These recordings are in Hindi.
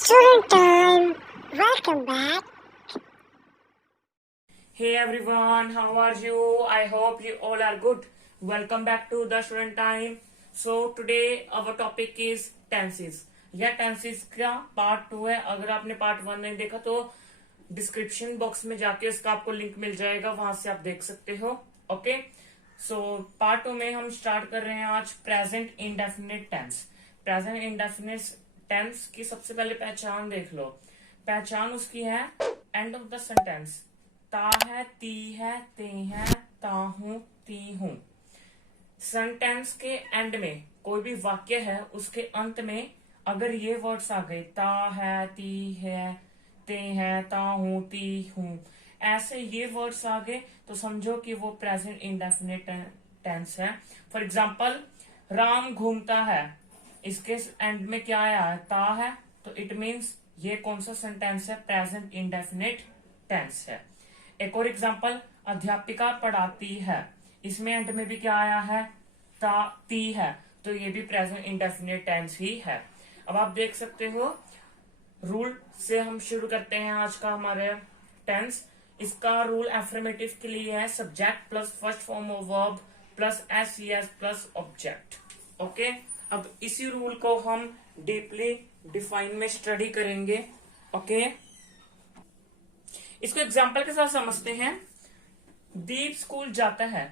Student time. Welcome back. Hey everyone, how are you? I hope you all are good. Welcome back to the student time. So today our topic is tenses. यह tenses का पार्ट 2 है. अगर आपने पार्ट 1 नहीं देखा तो डिस्क्रिप्शन बॉक्स में जाके उसका आपको लिंक मिल जाएगा, वहां से आप देख सकते हो. ओके, सो पार्ट 2 में हम स्टार्ट कर रहे हैं आज present indefinite tense. Present indefinite tense की सबसे पहले पहचान देख लो. पहचान उसकी है एंड ऑफ द सेंटेंस. ता है, ती है, ते है, ता हूं, ती हूं. सेंटेंस के एंड में कोई भी वाक्य है, उसके अंत में अगर ये वर्ड्स आ गए, ता है, ती है, ते है, ता हूं, ती हूं, ऐसे ये वर्ड्स आ गए तो समझो कि वो प्रेजेंट इंडेफिनिट टेंस है. फॉर एग्जाम्पल, राम घूमता है, इसके एंड में क्या आया है, ता है, तो इट मीन्स ये कौन सा सेंटेंस है, प्रेजेंट इंडेफिनिट टेंस है. एक और एग्जांपल, अध्यापिका पढ़ाती है, इसमें एंड में भी क्या आया है, ता, ती है, तो ये भी प्रेजेंट इंडेफिनिट टेंस ही है. अब आप देख सकते हो, रूल से हम शुरू करते हैं आज का हमारे टेंस. इसका रूल एफर्मेटिव के लिए है subject plus first form of verb plus S plus object. Okay, अब इसी रूल को हम डीपली डिफाइन में स्टडी करेंगे. ओके, इसको एग्जाम्पल के साथ समझते हैं. दीप स्कूल जाता है,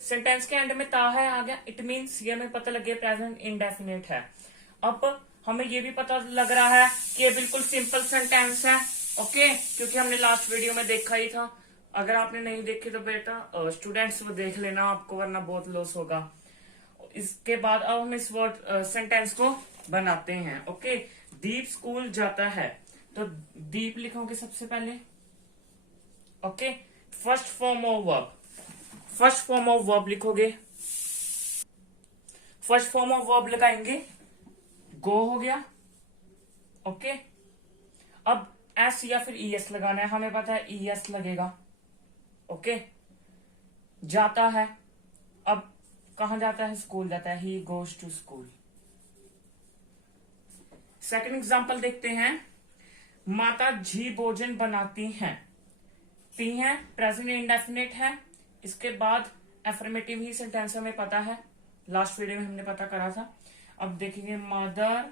सेंटेंस के एंड में ता है आ गया, इट मीन्स ये हमें पता लग गया प्रेजेंट इंडेफिनिट है. अब हमें ये भी पता लग रहा है कि ये बिल्कुल सिंपल सेंटेंस है. ओके, क्योंकि हमने लास्ट वीडियो में देखा ही था. अगर आपने नहीं देखे तो बेटा स्टूडेंट्स वो देख लेना, आपको वरना बहुत लॉस होगा. इसके बाद अब हम इस वर्ड सेंटेंस को बनाते हैं. ओके, दीप स्कूल जाता है, तो दीप लिखोगे सबसे पहले. Okay, first form of verb, first form of verb लिखोगे. फर्स्ट फॉर्म ऑफ वर्ब लगाएंगे, गो हो गया. ओके, अब एस या फिर ईएस लगाना है, हमें पता है ईएस लगेगा. ओके, जाता है, अब कहां जाता है, स्कूल जाता है, he goes to school. Second example देखते हैं. माता जी भोजन बनाती हैं, ती है, प्रेजेंट इंडेफिनिट है. इसके बाद एफर्मेटिव ही सेंटेंस हमें पता है, लास्ट वीडियो में हमने पता करा था. अब देखेंगे मदर,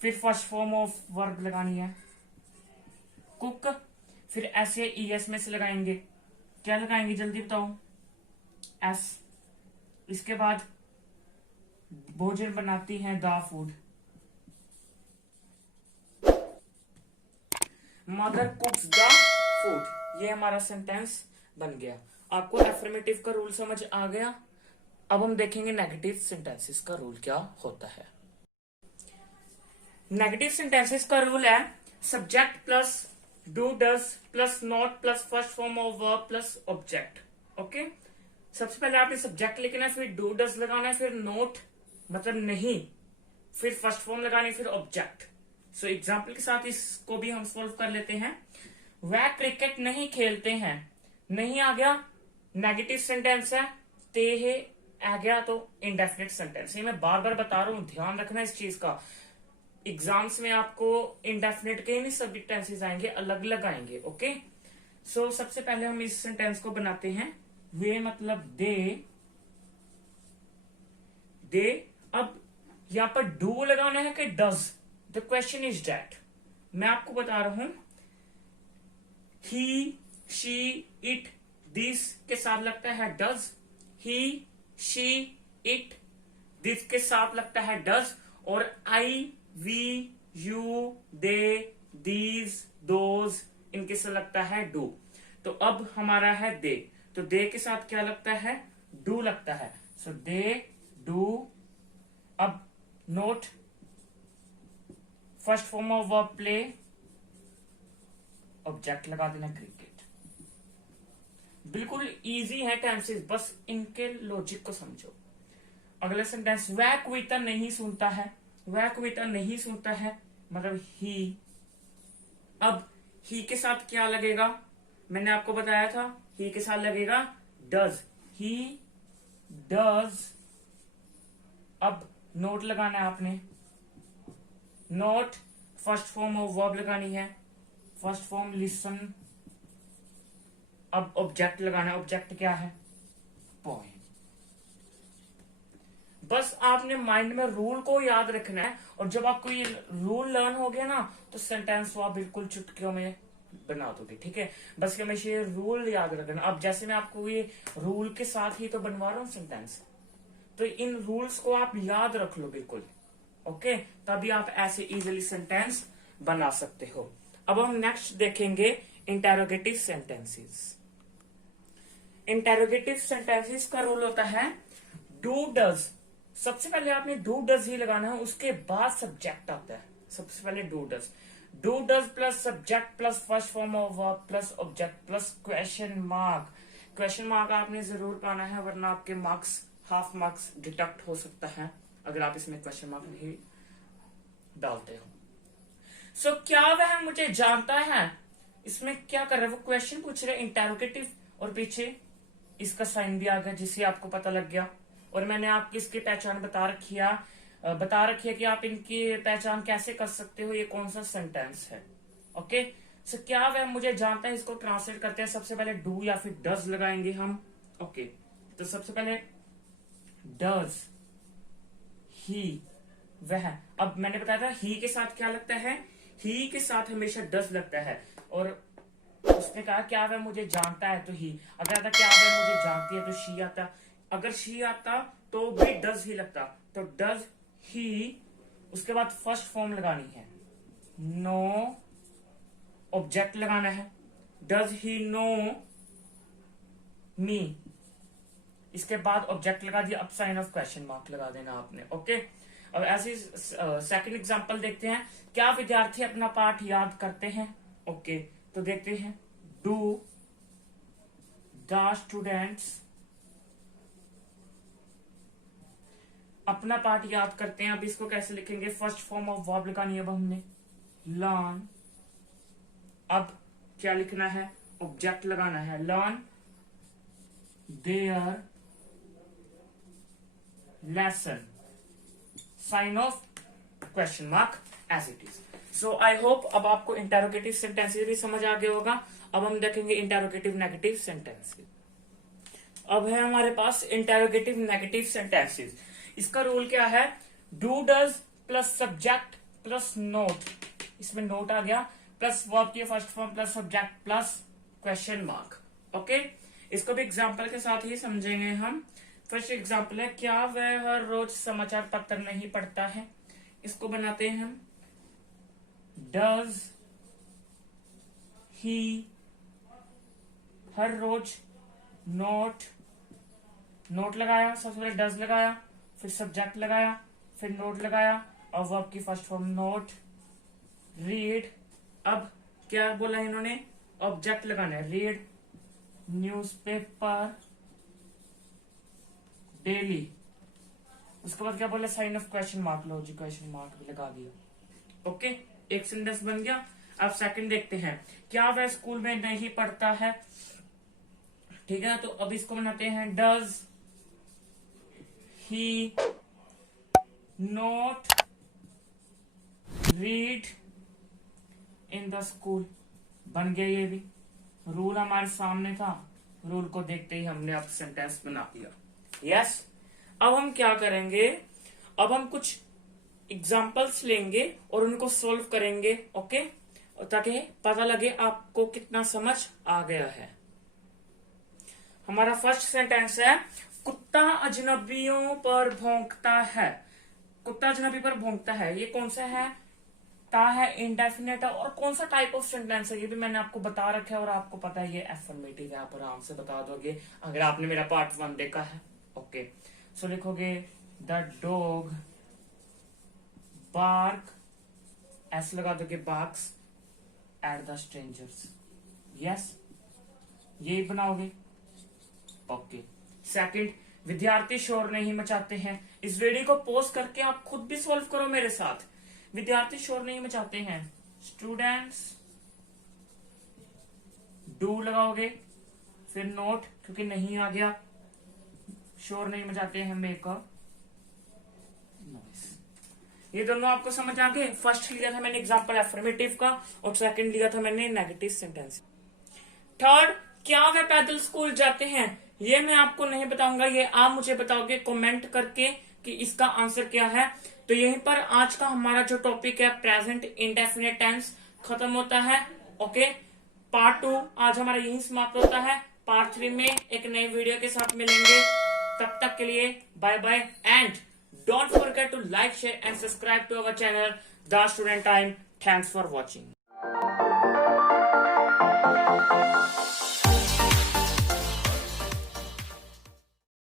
फिर फर्स्ट फॉर्म ऑफ वर्ब लगानी है कुक, फिर एस या ईएस में से लगाएंगे. क्या लगाएंगे जल्दी बताओ, एस. इसके बाद भोजन बनाती हैं, the food. Mother कुक्स the food, ये हमारा सेंटेंस बन गया. आपको एफर्मेटिव का रूल समझ आ गया. अब हम देखेंगे नेगेटिव सेंटेंसेस का रूल क्या होता है. नेगेटिव सेंटेंसेस का रूल है subject plus do does plus not plus first form of verb plus object. Okay, सबसे पहले आपने सब्जेक्ट लिखना है, फिर डू डज लगाना है, फिर नॉट मतलब नहीं, फिर फर्स्ट फॉर्म लगानी, फिर ऑब्जेक्ट. सो एग्जाम्पल के साथ इसको भी हम सॉल्व कर लेते हैं. वह क्रिकेट नहीं खेलते हैं, नहीं आ गया नेगेटिव सेंटेंस है, ते है आ गया तो इंडेफिनिट सेंटेंस. ये मैं बार बार बता रहा हूं, ध्यान रखना इस चीज का. एग्जाम्स में आपको इंडेफिनिट के नहीं सभी टेंसेस आएंगे, अलग अलग आएंगे. ओके, सो सबसे पहले हम इस सेंटेंस को बनाते हैं. वे मतलब दे, दे. अब यहां पर डू लगाना है कि does, the question is that. मैं आपको बता रहा हूं, ही, शी, इट, दिस के साथ लगता है does. He, she, it, this के साथ लगता है डज. और I, we, you, they, these, those, इनके साथ लगता है डू. तो अब हमारा है दे, तो दे के साथ क्या लगता है, डू लगता है. सो दे, डू. अब note, first form of verb play, object लगा देना क्रिकेट. बिल्कुल इजी है टेंसेस, बस इनके लॉजिक को समझो. अगला सेंटेंस, वह कविता नहीं सुनता है, वह कविता नहीं सुनता है मतलब ही. अब ही के साथ क्या लगेगा, मैंने आपको बताया था, ही के साथ लगेगा डज, ही डज. अब नोट लगाना है आपने, node first form of verb लगानी है, फर्स्ट फॉर्म लिसन। अब ऑब्जेक्ट लगाना है, ऑब्जेक्ट क्या है? पोएम। बस आपने माइंड में रूल को याद रखना है, और जब आपको ये रूल लर्न हो गया ना तो सेंटेंस को आप बिल्कुल चुटकियों में बना दोगे। ठीक है, बस हमेशा ये रूल याद रखना। अब जैसे मैं आपको ये रूल के साथ ही तो बनवा रहा हूं सेंटेंस, तो इन रूल्स को आप याद रख लो बिल्कुल। ओके, तभी आप ऐसे इजीली सेंटेंस बना सकते हो। अब हम नेक्स्ट देखेंगे इंटेरोगेटिव सेंटेंसेस। इंटेरोगेटिव सेंटेंसेस का रूल होता है डू डज। सबसे पहले आपने डू डज ही लगाना है, उसके बाद सब्जेक्ट आता है। सबसे पहले do does, do does plus subject plus first form of verb plus object plus question mark. Question mark आपने जरूर पाना है, वरना आपके मार्क्स हाफ मार्क्स डिडक्ट हो सकता है अगर आप इसमें क्वेश्चन मार्क नहीं डालते हो। सो क्या वह मुझे जानता है? इसमें क्या कर रहे हैं, वो क्वेश्चन पूछ रहे इंटेरोगेटिव, और पीछे इसका साइन भी आ गया जिससे आपको पता लग गया। और मैंने आपकी इसकी पहचान बता रखी है कि आप इनकी पहचान कैसे कर सकते हो, ये कौन सा सेंटेंस है। ओके, सो क्या वह मुझे जानता है, इसको ट्रांसलेट करते हैं। सबसे पहले डू या फिर डज लगाएंगे हम। ओके, तो सबसे पहले डज ही, वह। अब मैंने बताया था ही के साथ क्या लगता है, ही के साथ हमेशा डज लगता है। और उसने कहा क्या वह मुझे जानता है, तो ही। अगर आता क्या वह मुझे जानती है तो शी आता। अगर शी आता तो भी डज ही लगता, तो डज ही। उसके बाद फर्स्ट फॉर्म लगानी है, नो। ऑब्जेक्ट लगाना है, डज ही नो मी। इसके बाद ऑब्जेक्ट लगा दिया, अब साइन ऑफ क्वेश्चन मार्क लगा देना आपने। ओके, अब ऐसे सेकंड एग्जांपल देखते हैं। क्या विद्यार्थी अपना पाठ याद करते हैं? ओके, तो देखते हैं। डू द स्टूडेंट्स अपना पाठ याद करते हैं। अब इसको कैसे लिखेंगे? फर्स्ट फॉर्म ऑफ वर्ब लगानी है अब हमने, लर्न। अब क्या लिखना है? ऑब्जेक्ट लगाना है, learn their lesson, sign of question mark as it is. So I hope अब आपको इंटेरोगेटिव सेंटेंसेस भी समझ आ गया होगा। अब हम देखेंगे इंटेरोगेटिव नेगेटिव सेंटेंसेस। अब है हमारे पास इंटेरोगेटिव नेगेटिव सेंटेंसेस। इसका रूल क्या है? Do does plus subject plus note, इसमें नोट आ गया, प्लस वर्ब की first form plus subject plus question mark. Okay, इसको भी एग्जांपल के साथ ही समझेंगे हम। फर्स्ट एग्जांपल है, क्या वह हर रोज समाचार पत्र नहीं पढ़ता है? इसको बनाते हैं हम, does he her rose note लगाया, सबसे पहले डज लगाया, फिर सब्जेक्ट लगाया, फिर नोट लगाया, और वर्ब की फर्स्ट फॉर्म नोट। रीड, अब क्या बोला इन्होंने? ऑब्जेक्ट लगाना है, रीड न्यूज़पेपर डेली। उसके बाद क्या बोला? साइन ऑफ क्वेश्चन मार्क, लो जी क्वेश्चन मार्क भी लगा दिया। ओके, एक सेंटेंस बन गया। अब सेकंड देखते हैं, क्या वह स्कूल में नहीं पढ़ता है? ठीक है, तो अब इसको बनाते हैं, does he note read in the school. बन गया ये भी, रूल हमारे सामने था, रूल को देखते ही हमने अब सेंटेंस बना दिया। यस, अब हम क्या करेंगे? अब हम कुछ एग्जाम्पल्स लेंगे और उनको सोल्व करेंगे। ओके, ताकि पता लगे आपको कितना समझ आ गया है। हमारा फर्स्ट सेंटेंस है, कुत्ता अजनबियों पर भौंकता है। कुत्ता अजनबी पर भौंकता है, ये कौन सा है? ता है, इंडेफिनेट है, और कौन सा टाइप ऑफ सेंटेंस है ये भी मैंने आपको बता रखा है, और आपको पता है ये एफर्मेटिव है, आप आराम से बता दोगे अगर आपने मेरा पार्ट 1 देखा है। ओके, सो लिखोगे द डॉग बार्क, ऐसे लगा दोगे, barks at the strangers. Yes, यही बनाओगे। ओके, सेकंड, विद्यार्थी शोर नहीं मचाते हैं। इस वीडियो को पॉज करके आप खुद भी सॉल्व करो मेरे साथ। विद्यार्थी शोर नहीं मचाते हैं, स्टूडेंट्स डू लगाओगे, फिर नोट क्योंकि नहीं आ गया, शोर नहीं मचाते हैं, मेक अ नॉइस। ये दोनों आपको समझ आ गए। फर्स्ट लिया था मैंने एग्जाम्पल एफर्मेटिव का और सेकंड लिया था मैंने नेगेटिव सेंटेंस। थर्ड, क्या वे पैदल स्कूल जाते हैं? ये मैं आपको नहीं बताऊंगा, ये आप मुझे बताओगे कमेंट करके कि इसका आंसर क्या है। तो यहीं पर आज का हमारा जो टॉपिक है प्रेजेंट इंडेफिनिट टेंस खत्म होता है। ओके, पार्ट 2 आज हमारा यही समाप्त होता है। पार्ट 3 में एक नई वीडियो के साथ मिलेंगे। तब तक के लिए bye bye and don't forget to like, share and subscribe to our channel the student time. Thanks for watching.